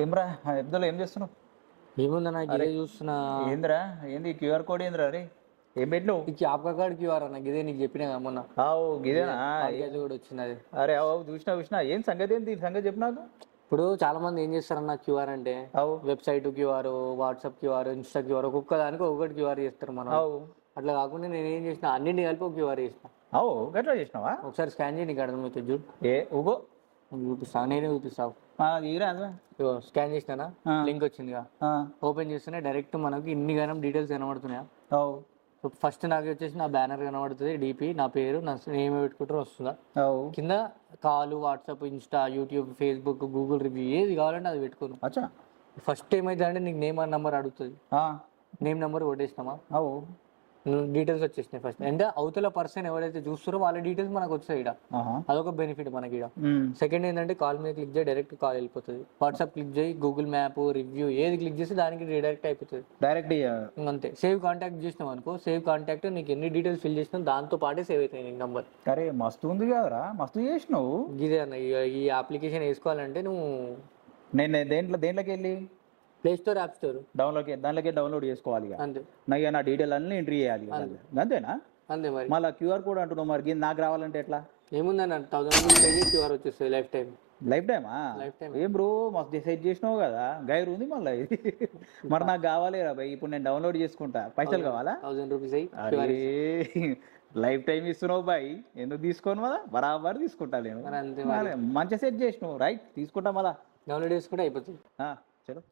ఏమ్రా అబ్దుల్ ఏం చేస్తున్నావు? ఏముందన్నా గిదే చూస్తున్నా. ఏందిరా ఏంది క్యూఆర్ కోడ్ ఏందిరా? అరే ఏం పెట్టినావు? ఈ క్యాప్ కార్డ్ క్యూఆర్ అన్న గిదే నీకు చెప్పినా కదా మొన్న. ఆవు గిదేనా? పాడ్కాస్ట్ కూడా వచ్చింది అది. అరే అవు చూసినా ఏం సంగతి ఏంది? ఈ సంగతి చెప్పు నాకు. ఇప్పుడు చాలా మంది ఏం చేస్తారన్న క్యూఆర్ అంటే అవు website QR, WhatsApp QR, Insta QR, ఒక్కొక్క దానికి ఒక్కొక్కటి క్యూఆర్ చేస్తారు మనం. అవు అట్లా కాకుండా నేను ఏం చేసిన అన్నింటిని కలిపి ఒక క్యూఆర్ చేసిన. అవు గట్లా చేసినావా? ఒకసారి స్కాన్ చేయి, నీకు అర్థమవుతుంది చూడు. ఏ ఊగో చూపిస్తా, నేనే చూపిస్తావు. తీరా స్కాన్ చేసినా లింక్ వచ్చిందిగా, ఓపెన్ చేస్తేనే డైరెక్ట్ మనకి ఇన్ని గానం డీటెయిల్స్ కనబడుతున్నాయా. అవు ఫస్ట్ నాకు వచ్చేసి నా బ్యానర్ కనబడుతుంది, డిపి, నా పేరు, నా నేమ్ పెట్టుకుంటారో వస్తుందా. అవు కింద call, WhatsApp, Insta, YouTube, Facebook, Google review ఏది కావాలంటే అది పెట్టుకోను. అచ్చా ఫస్ట్ ఏమైతే అంటే నీకు నేమ్ అండ్ నెంబర్ అడుగుతుంది. నేమ్ నెంబర్ కొట్టేసినామా, అవు డీటెయిల్స్ వచ్చేసినాయి. ఫస్ట్ అంటే అవతల పర్సన్ ఎవరైతే చూస్తారో వాళ్ళ డీటెయిల్స్ మనకు వస్తాయి ఇక్కడ. అదొక బెనిఫిట్ మనకి ఇక్కడ. సెకండ్ ఏంటంటే కాల్ మీద క్లిక్ చేయి డైరెక్ట్ కాల్ వెళ్ళిపోతుంది. వాట్సాప్ క్లిక్ చేయి, గూగుల్ మ్యాప్, రివ్యూ ఏది క్లిక్ చేస్తే దానికి రీడైరెక్ట్ అయిపోతుంది డైరెక్ట్. అంతే. సేవ్ కాంటాక్ట్ చేసినాం అనుకో, సేవ్ కాంటాక్ట్ నీకు ఎన్ని డీటెయిల్స్ ఫిల్ చేసినా దాంతో పాటే సేవ్ అవుతాయి నీకు నంబర్. అరే మస్తు ఉంది కదరా, మస్తు చేసినావు. ఇదే అన్న ఈ అప్లికేషన్ వేసుకోవాలంటే నువ్వు నేను దేంట్లోకి వెళ్ళి ప్లే స్టోర్, యాప్ స్టోర్ దాంట్లోకి డౌన్లోడ్ చేసుకోవాలి. అంతే. నా డీటెయిల్ అన్ని ఎంట్రీ చేయాలి. అంతేనా? అంతే. మరి మళ్ళీ క్యూఆర్ కోడ్ అంటున్నావు, మరి నాకు రావాలంటే ఎట్లా? ఏముందని 1000 క్యూఆర్ వచ్చేస్తుంది లైఫ్ టైం. లైఫ్ టైమా? ఏం బ్రో మస్తు డిసైడ్ చేసినావు కదా, గైర్ ఉంది మళ్ళీ. మరి నాకు కావాలి రా భయ్, ఇప్పుడు నేను డౌన్లోడ్ చేసుకుంటా. పైసలు కావాలా? 1000 రూపీస్ లైఫ్ టైం ఇస్తున్నావు బాయ్, ఎందుకు తీసుకోను మళ్ళా? బరాబర్ తీసుకుంటా నేను. మంచిగా సెట్ చేసినావు, రైట్ తీసుకుంటా మళ్ళా. డౌన్లోడ్ చేసుకుంటే అయిపోతుంది. చలో.